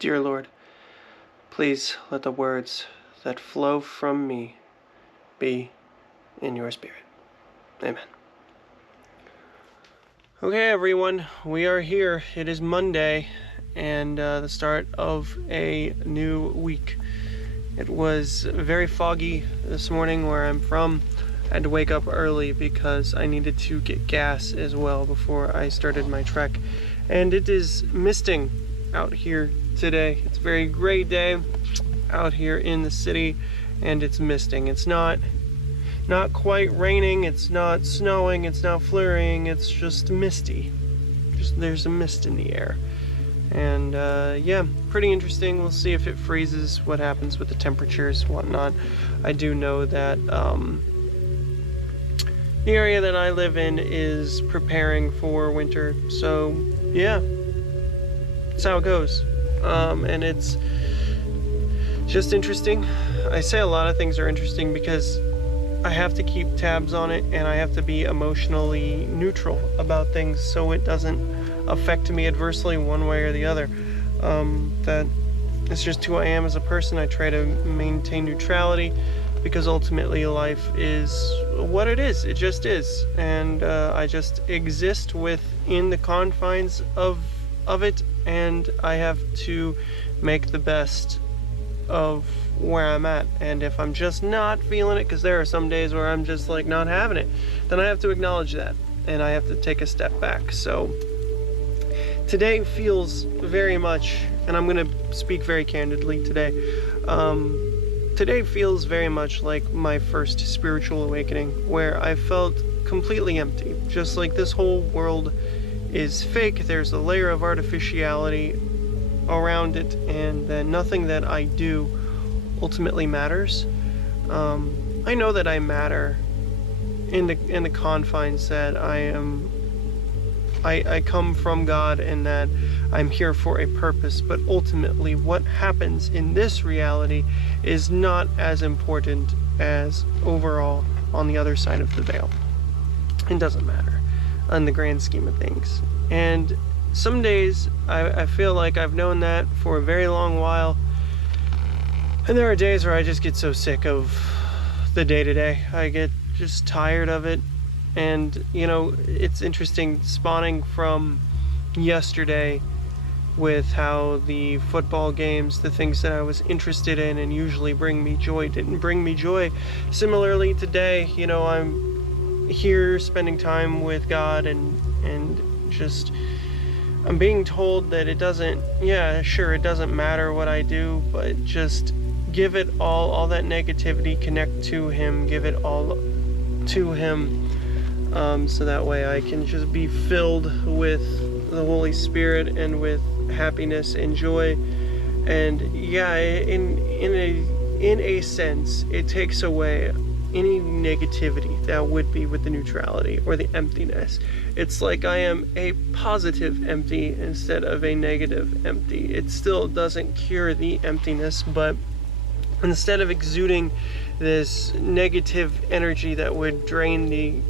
Dear Lord, please let the words that flow from me be in your spirit. Amen. Okay, everyone, we are here. It is Monday and the start of a new week. It was very foggy this morning where I'm from. I had to wake up early because I needed to get gas as well before I started my trek. And it is misting out here today. It's a very gray day out here in the city, and it's misting. It's not quite raining, it's not snowing, it's not flurrying, it's just misty. There's a mist in the air. And yeah, pretty interesting. We'll see if it freezes, what happens with the temperatures, whatnot. I do know that the area that I live in is preparing for winter, so yeah, that's how it goes. And it's just interesting. I say a lot of things are interesting because I have to keep tabs on it and I have to be emotionally neutral about things so it doesn't affect me adversely one way or the other. That it's just who I am as a person. I try to maintain neutrality because ultimately life is what it is. It just is. And I just exist within the confines of it, and I have to make the best of where I'm at. And if I'm just not feeling it, because there are some days where I'm just like not having it, then I have to acknowledge that and I have to take a step back. So today feels very much, and I'm going to speak very candidly today, today feels very much like my first spiritual awakening, where I felt completely empty. Just like this whole world is fake, there's a layer of artificiality around it, and then nothing that I do ultimately matters. I know that I matter in the confines that I come from God and that I'm here for a purpose, but ultimately what happens in this reality is not as important as overall on the other side of the veil. It doesn't matter in the grand scheme of things. And some days I feel like I've known that for a very long while, and there are days where I just get so sick of the day-to-day. I get just tired of it. And, you know, it's interesting spawning from yesterday with how the football games, the things that I was interested in and usually bring me joy, didn't bring me joy. Similarly today, you know, I'm here spending time with God and just, I'm being told that it doesn't, yeah, sure, it doesn't matter what I do, but just give it all that negativity, connect to Him, give it all to Him. So that way I can just be filled with the Holy Spirit and with happiness and joy. And yeah, in a sense, it takes away any negativity that would be with the neutrality or the emptiness. It's like I am a positive empty instead of a negative empty. It still doesn't cure the emptiness, but instead of exuding this negative energy that would drain the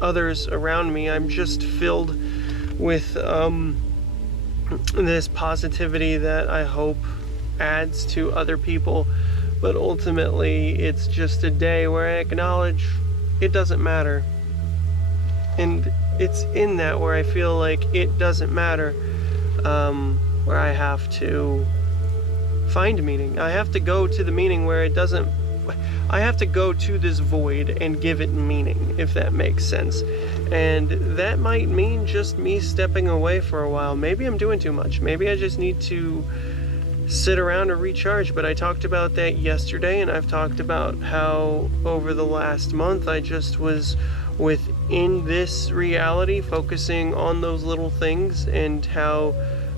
others around me, I'm just filled with this positivity that I hope adds to other people. But ultimately it's just a day where I acknowledge it doesn't matter, and it's in that where I feel like it doesn't matter, where I have to find meaning. I have to go to the meaning where it doesn't. I have to go to this void and give it meaning, if that makes sense. And that might mean just me stepping away for a while. Maybe I'm doing too much. Maybe I just need to sit around and recharge. But I talked about that yesterday, and I've talked about how over the last month I just was within this reality, focusing on those little things, and how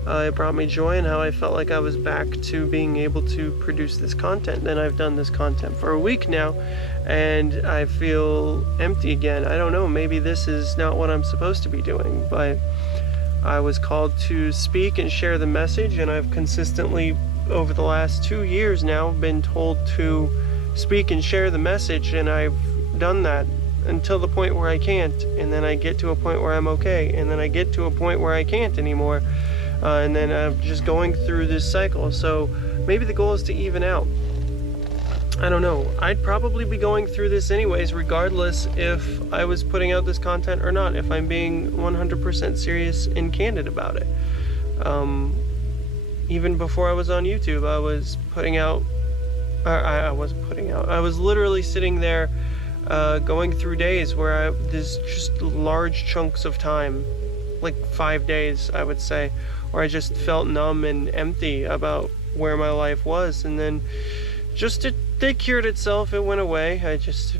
it brought me joy, and how I felt like I was back to being able to produce this content. And I've done this content for a week now, and I feel empty again. I don't know, maybe this is not what I'm supposed to be doing, but I was called to speak and share the message, and I've consistently, over the last 2 years now, been told to speak and share the message, and I've done that until the point where I can't, and then I get to a point where I'm okay, and then I get to a point where I can't anymore. and then just going through this cycle. So maybe the goal is to even out. I don't know. I'd probably be going through this anyways, regardless if I was putting out this content or not, if I'm being 100% serious and candid about it. Even before I was on YouTube, I was putting out, I wasn't putting out, I was literally sitting there going through days where there's just large chunks of time, like 5 days, I would say, where I just felt numb and empty about where my life was. And then it cured itself, it went away. I just,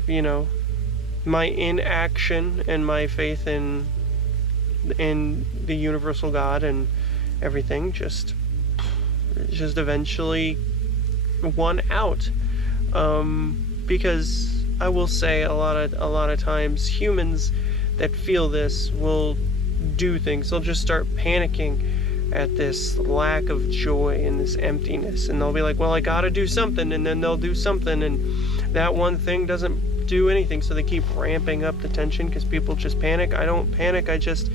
my inaction and my faith in the universal God and everything just eventually won out. Because I will say a lot of times humans that feel this will do things. They'll just start panicking at this lack of joy and this emptiness, and they'll be like, well, I gotta do something, and then they'll do something, and that one thing doesn't do anything, so they keep ramping up the tension because people just panic. I don't panic, I just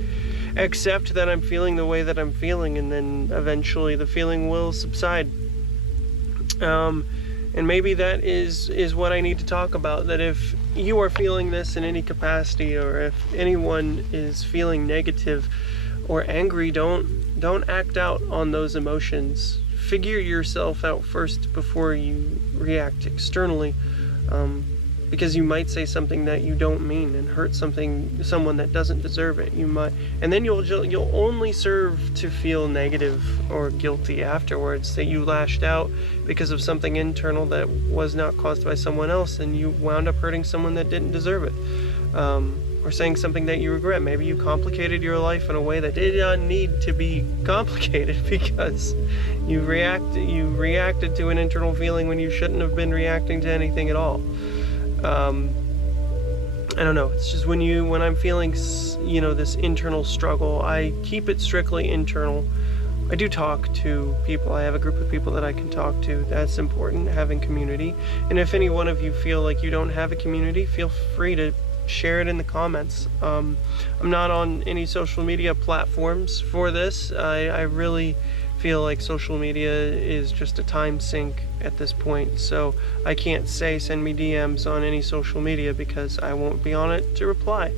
accept that I'm feeling the way that I'm feeling, and then eventually the feeling will subside. And maybe that is what I need to talk about, that if you are feeling this in any capacity, or if anyone is feeling negative or angry, don't act out on those emotions. Figure yourself out first before you react externally, because you might say something that you don't mean and hurt someone that doesn't deserve it. And then you'll only serve to feel negative or guilty afterwards, that you lashed out because of something internal that was not caused by someone else, and you wound up hurting someone that didn't deserve it. Or saying something that you regret. Maybe you complicated your life in a way that did not need to be complicated, because you reacted to an internal feeling when you shouldn't have been reacting to anything at all. I don't know. It's just when I'm feeling, this internal struggle, I keep it strictly internal. I do talk to people. I have a group of people that I can talk to. That's important, having community. And if any one of you feel like you don't have a community, feel free to share it in the comments. I'm not on any social media platforms for this. I really feel like social media is just a time sink at this point, so I can't say send me DMs on any social media because I won't be on it to reply.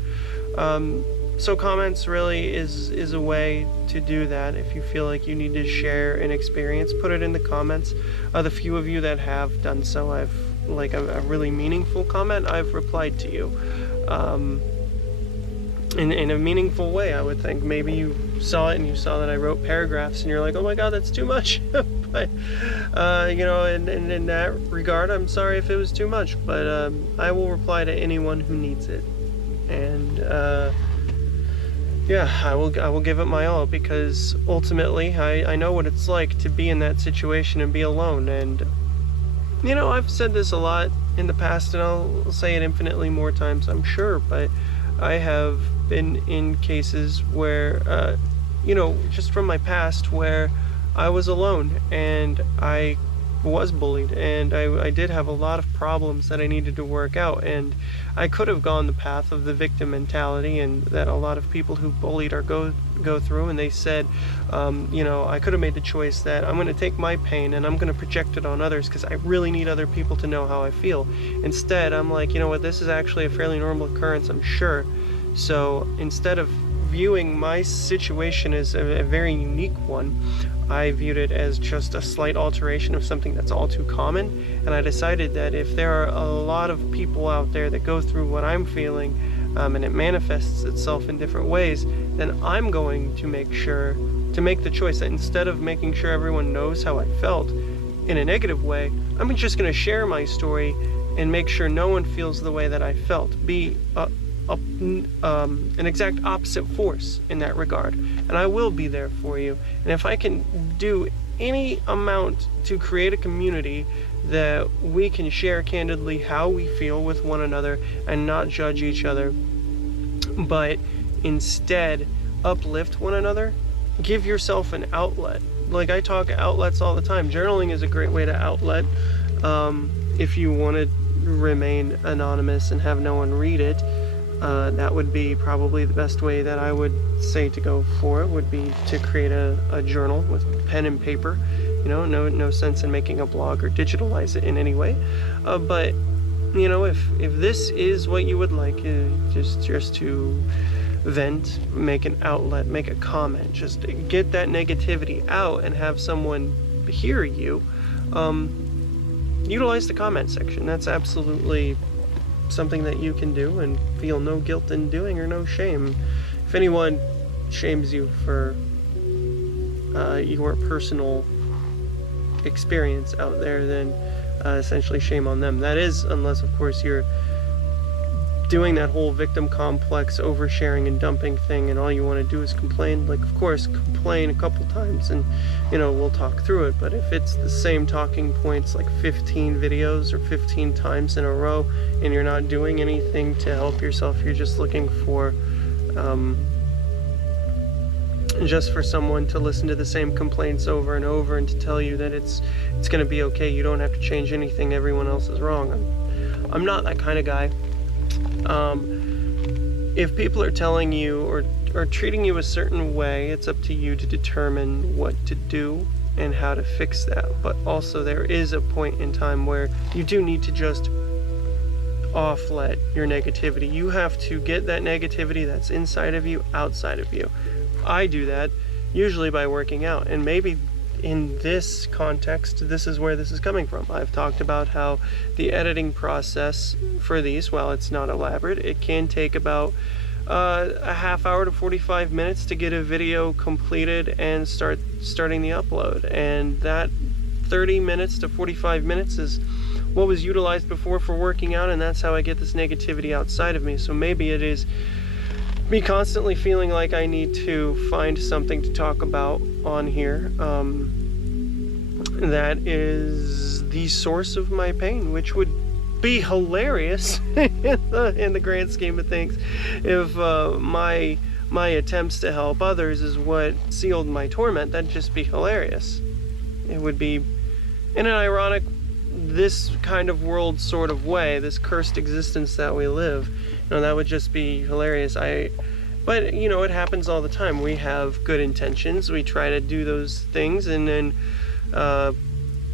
So comments really is a way to do that. If you feel like you need to share an experience, put it in the comments. The few of you that have done so, I've like a really meaningful comment, I've replied to you. In a meaningful way, I would think. Maybe you saw it and you saw that I wrote paragraphs and you're like, oh my god, that's too much. But, in that regard, I'm sorry if it was too much, but I will reply to anyone who needs it. And I will give it my all, because ultimately I know what it's like to be in that situation and be alone. And I've said this a lot in the past, and I'll say it infinitely more times, I'm sure, but I have been in cases where, just from my past, where I was alone and I was bullied, and I did have a lot of problems that I needed to work out, and I could have gone the path of the victim mentality, and that a lot of people who bullied go through, and they said, I could have made the choice that I'm going to take my pain and I'm going to project it on others because I really need other people to know how I feel. Instead, I'm like, this is actually a fairly normal occurrence, I'm sure. So instead of viewing my situation as a very unique one, I viewed it as just a slight alteration of something that's all too common, and I decided that if there are a lot of people out there that go through what I'm feeling, and it manifests itself in different ways, then I'm going to make sure to make the choice that instead of making sure everyone knows how I felt in a negative way, I'm just going to share my story and make sure no one feels the way that I felt. Be an exact opposite force in that regard, and I will be there for you. And if I can do any amount to create a community that we can share candidly how we feel with one another and not judge each other, but instead uplift one another, give yourself an outlet. Like, I talk outlets all the time. Journaling is a great way to outlet. If you want to remain anonymous and have no one read it, that would be probably the best way that I would say to go for it, would be to create a journal with pen and paper. You know, no sense in making a blog or digitalize it in any way. But you know, if this is what you would like, just to vent, make an outlet, make a comment, just get that negativity out and have someone hear you, utilize the comment section. That's absolutely something that you can do and feel no guilt in doing, or no shame. If anyone shames you for your personal experience out there, then essentially shame on them. That is, unless of course you're doing that whole victim complex, oversharing and dumping thing, and all you want to do is complain. Like, of course, complain a couple times and, you know, we'll talk through it. But if it's the same talking points like 15 videos or 15 times in a row, and you're not doing anything to help yourself, you're just looking for just for someone to listen to the same complaints over and over and to tell you that it's going to be okay, you don't have to change anything, everyone else is wrong. I'm not that kind of guy. If people are telling you or treating you a certain way, it's up to you to determine what to do and how to fix that. But also there is a point in time where you do need to just offlet your negativity. You have to get that negativity that's inside of you outside of you. I do that usually by working out, and maybe in this context, this is where this is coming from. I've talked about how the editing process for these, while it's not elaborate, it can take about a half hour to 45 minutes to get a video completed and starting the upload. And that 30 minutes to 45 minutes is what was utilized before for working out, and that's how I get this negativity outside of me. So maybe it is me constantly feeling like I need to find something to talk about on here that is the source of my pain, which would be hilarious in the grand scheme of things if my attempts to help others is what sealed my torment. That'd just be hilarious. It would be in an ironic, this kind of world sort of way, this cursed existence that we live. You know, that would just be hilarious. But you know, it happens all the time. We have good intentions, we try to do those things, and then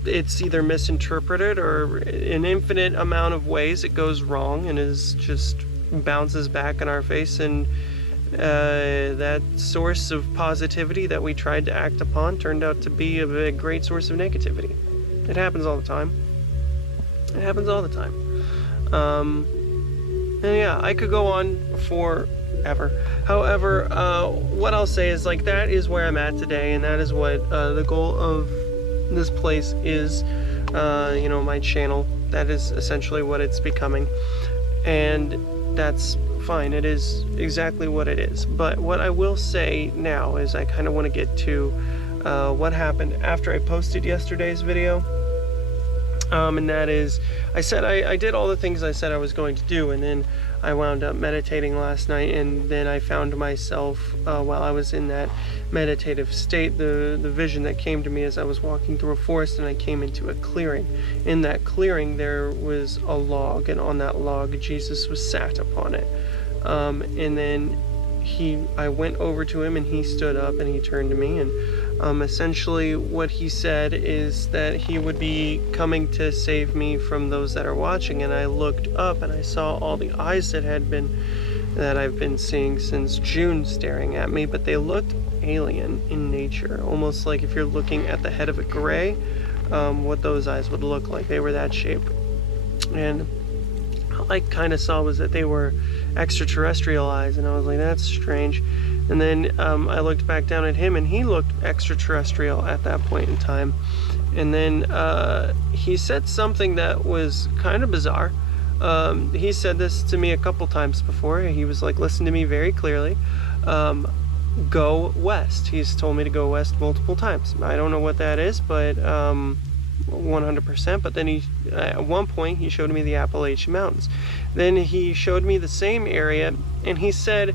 it's either misinterpreted, or an infinite amount of ways it goes wrong and is just bounces back in our face, and that source of positivity that we tried to act upon turned out to be a great source of negativity. It happens all the time. It happens all the time. And yeah, I could go on forever. However, what I'll say is, like, that is where I'm at today, and that is what the goal of this place is. You know, my channel, that is essentially what it's becoming, and that's fine. It is exactly what it is. But what I will say now is I kind of want to get to what happened after I posted yesterday's video. And that is, I said I did all the things I said I was going to do, and then I wound up meditating last night, and then I found myself, while I was in that meditative state, the vision that came to me as I was walking through a forest, and I came into a clearing. In that clearing there was a log, and on that log Jesus was sat upon it. And then I went over to him, and he stood up and he turned to me, and essentially what he said is that he would be coming to save me from those that are watching. And I looked up and I saw all the eyes that I've been seeing since June staring at me, but they looked alien in nature, almost like if you're looking at the head of a gray, what those eyes would look like. They were that shape. And all I kind of saw was that they were extraterrestrial eyes, and I was like, that's strange. And then I looked back down at him, and he looked extraterrestrial at that point in time. And then he said something that was kind of bizarre. He said this to me a couple times before. He was like, listen to me very clearly. Go west. He's told me to go west multiple times. I don't know what that is, but 100%. But then at one point he showed me the Appalachian Mountains. Then he showed me the same area, and he said,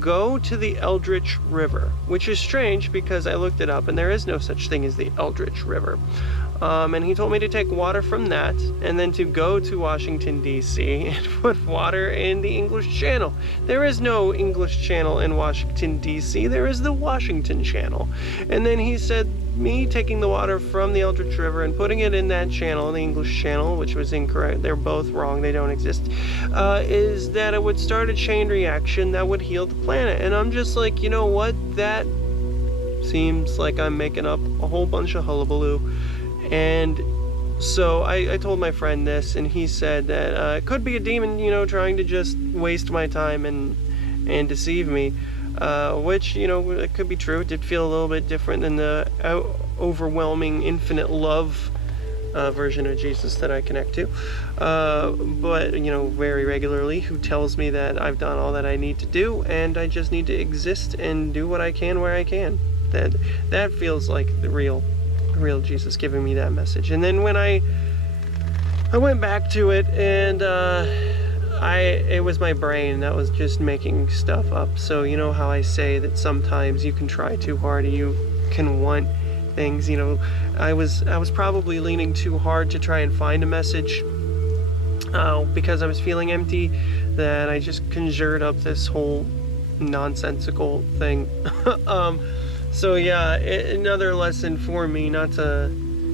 go to the Eldritch River, which is strange because I looked it up and there is no such thing as the Eldritch River. And he told me to take water from that and then to go to Washington, D.C. and put water in the English Channel. There is no English Channel in Washington, D.C. There is the Washington Channel. And then he said me taking the water from the Eldritch River and putting it in that channel, the English Channel, which was incorrect, they're both wrong, they don't exist, is that it would start a chain reaction that would heal the planet. And I'm just like, you know what, that seems like I'm making up a whole bunch of hullabaloo. And so I told my friend this, and he said that it could be a demon, trying to just waste my time and deceive me. Which, it could be true. It did feel a little bit different than the overwhelming, infinite love version of Jesus that I connect to. But, very regularly, who tells me that I've done all that I need to do, and I just need to exist and do what I can where I can. That feels like the real Jesus giving me that message. And then when I went back to it, and it was my brain that was just making stuff up. So you know how I say that sometimes you can try too hard and you can want things, I was probably leaning too hard to try and find a message because I was feeling empty, that I just conjured up this whole nonsensical thing. So yeah, another lesson for me not to,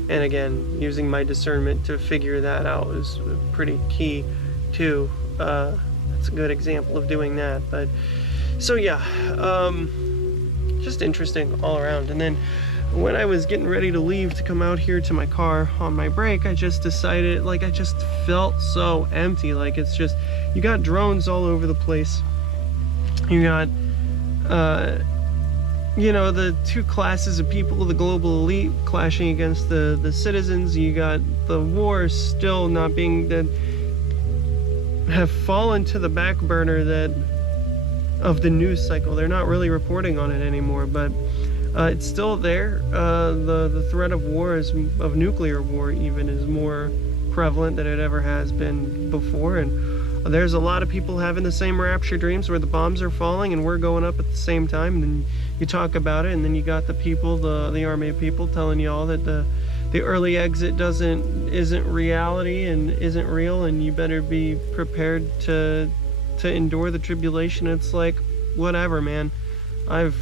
and again, using my discernment to figure that out is pretty key too. That's a good example of doing that. But so yeah, just interesting all around. And then when I was getting ready to leave to come out here to my car on my break, I just decided, I just felt so empty. It's just, you got drones all over the place. You got the two classes of people, the global elite clashing against the citizens. You got the wars still not being that have fallen to the back burner of the news cycle. They're not really reporting on it anymore, but it's still there. The threat of war, of nuclear war even, is more prevalent than it ever has been before. And there's a lot of people having the same rapture dreams where the bombs are falling and we're going up at the same time. And then you talk about it, and then you got the people, the army of people telling you all that the early exit isn't reality and isn't real, and you better be prepared to endure the tribulation. It's like, whatever, man. I've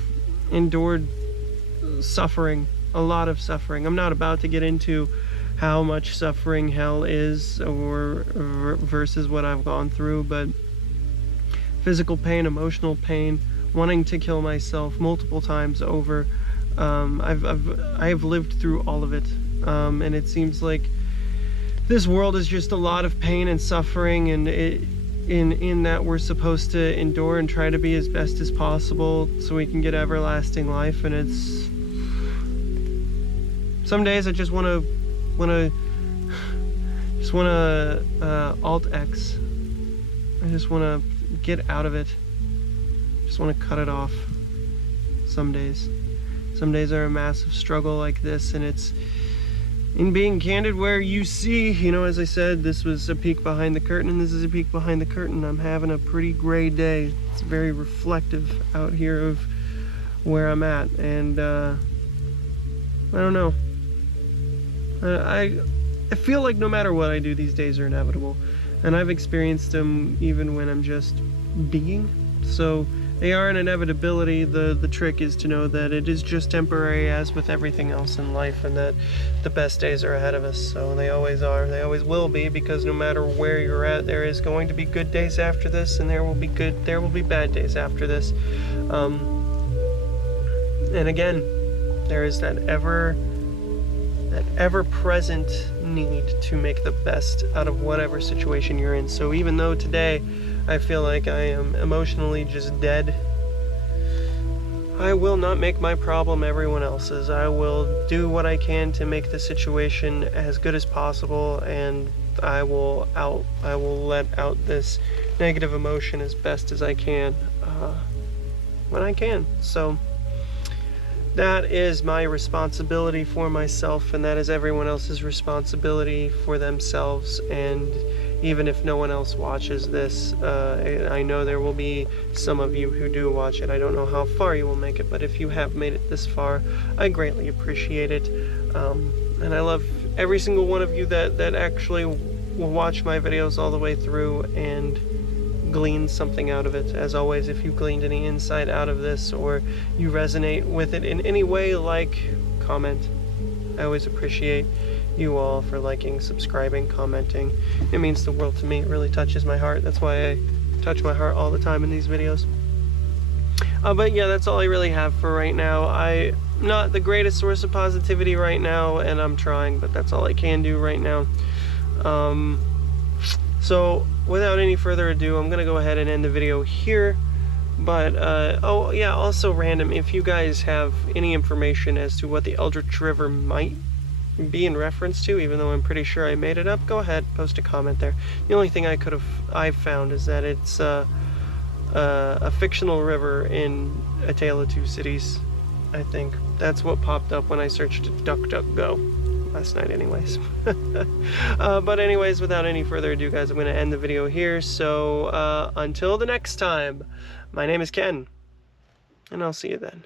endured suffering, a lot of suffering. I'm not about to get into how much suffering hell is or versus what I've gone through, but physical pain, emotional pain, wanting to kill myself multiple times over. I've lived through all of it. And it seems like this world is just a lot of pain and suffering, and in that we're supposed to endure and try to be as best as possible so we can get everlasting life. And it's, some days I just want to alt X. I just want to get out of it. Just want to cut it off. Some days are a massive struggle like this, and it's in being candid where you see, as I said, this was a peek behind the curtain, and this is a peek behind the curtain. I'm having a pretty gray day. It's very reflective out here of where I'm at, and I don't know. I feel like no matter what I do, these days are inevitable, and I've experienced them even when I'm just being. So they are an inevitability. The trick is to know that it is just temporary, as with everything else in life, and that the best days are ahead of us. So they always are. They always will be, because no matter where you're at, there is going to be good days after this, and there will be bad days after this. And again, there is that ever-present need to make the best out of whatever situation you're in. So even though today I feel like I am emotionally just dead, I will not make my problem everyone else's. I will do what I can to make the situation as good as possible, and I will let out this negative emotion as best as I can when I can. So that is my responsibility for myself, and that is everyone else's responsibility for themselves. And even if no one else watches this. I know there will be some of you who do watch it. I don't know how far you will make it, but if you have made it this far, I greatly appreciate it. And I love every single one of you that actually will watch my videos all the way through and glean something out of it. As always, if you gleaned any insight out of this or you resonate with it in any way, like, comment. I always appreciate you all for liking, subscribing, commenting. It means the world to me. It really touches my heart. That's why I touch my heart all the time in these videos. But yeah, that's all I really have for right now. I'm not the greatest source of positivity right now, and I'm trying, but that's all I can do right now. So without any further ado, I'm gonna go ahead and end the video here. But oh yeah, also random, if you guys have any information as to what the Eldritch River might be in reference to, even though I'm pretty sure I made it up, go ahead, post a comment there. The only thing I've found is that it's a fictional river in A Tale of Two Cities. I think that's what popped up when I searched DuckDuckGo last night anyways. But anyways, without any further ado, guys, I'm going to end the video here. So until the next time, my name is Ken, and I'll see you then.